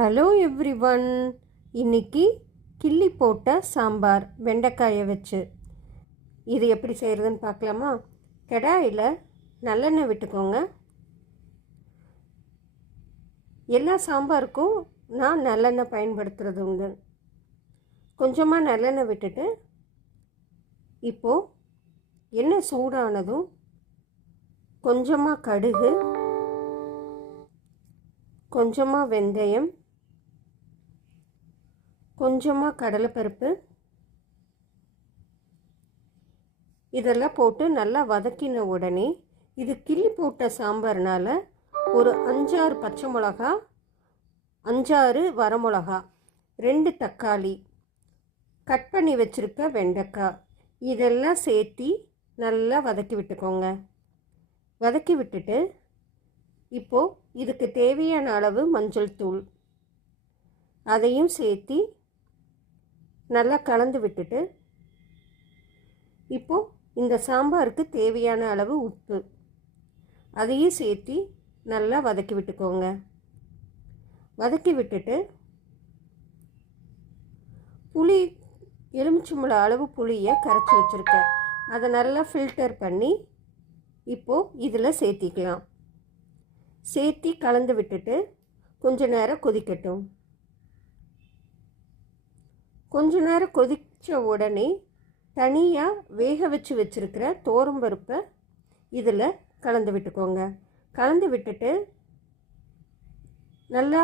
Hello everyone. இன்னைக்கு கிள்ளி போட்ட சாம்பார் வெண்டைக்காயை வச்சு இது எப்படி செய்கிறதுன்னு பார்க்கலாமா? கடாயில் நல்லெண்ணெய் விட்டுக்கோங்க. எல்லா சாம்பாருக்கும் நான் நல்லெண்ணெய் பயன்படுத்துகிறது உண்டு. கொஞ்சமாக நல்லெண்ணெய் விட்டுட்டு இப்போது எண்ணெய் சூடானதும் கொஞ்சமாக கடுகு, கொஞ்சமாக வெந்தயம், கொஞ்சமாக கடலைப்பருப்பு இதெல்லாம் போட்டு நல்லா வதக்கின உடனே, இது கிள்ளி போட்ட சாம்பார்னால் ஒரு 5-6 பச்சை மிளகா, 5-6 வரமிளகா, 2 தக்காளி, கட் பண்ணி வச்சுருக்க வெண்டைக்காய் இதெல்லாம் சேர்த்து நல்லா வதக்கி விட்டுக்கோங்க. வதக்கி விட்டுட்டு இப்போது இதுக்கு தேவையான அளவு மஞ்சள் தூள் அதையும் சேர்த்து நல்லா கலந்து விட்டுட்டு, இப்போது இந்த சாம்பாருக்கு தேவையான அளவு உப்பு அதையும் சேர்த்து நல்லா வதக்கி விட்டுக்கோங்க. வதக்கி விட்டுட்டு புளி, எலுமிச்சம்பழம் அளவு புளியை கரைச்சி வச்சுருக்கேன், அதை நல்லா ஃபில்டர் பண்ணி இப்போது இதில் சேர்த்திக்கலாம். சேர்த்தி கலந்து விட்டுட்டு கொஞ்ச நேரம் கொதிக்கட்டும். கொஞ்ச நேரம் கொதித்த உடனே தனியாக வேக வச்சு வச்சுருக்கிற தோரம்பருப்பை இதில் கலந்து விட்டுக்கோங்க. கலந்து விட்டுட்டு நல்லா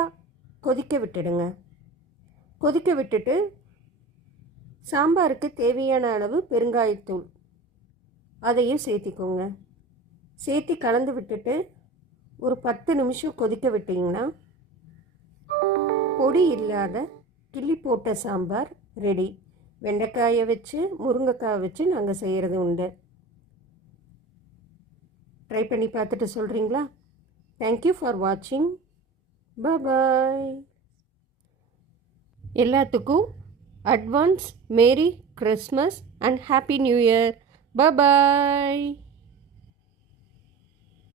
கொதிக்க விட்டுடுங்க. கொதிக்க விட்டுட்டு சாம்பாருக்கு தேவையான அளவு பெருங்காயத்தூள் அதையும் சேர்த்திக்கோங்க. சேர்த்தி கலந்து விட்டுட்டு ஒரு 10 நிமிஷம் கொதிக்க விட்டிங்கன்னா பொடி இல்லாத கிள்ளி போட்ட சாம்பார் ரெடி. வெண்டைக்காயை வச்சு, முருங்கைக்காய் வச்சு நாங்கள் செய்கிறது உண்டு. ட்ரை பண்ணி பார்த்துட்டு சொல்கிறீங்களா? தேங்க்யூ ஃபார் வாட்சிங். பாய். எல்லாத்துக்கும் advance merry Christmas and happy new year. Bye.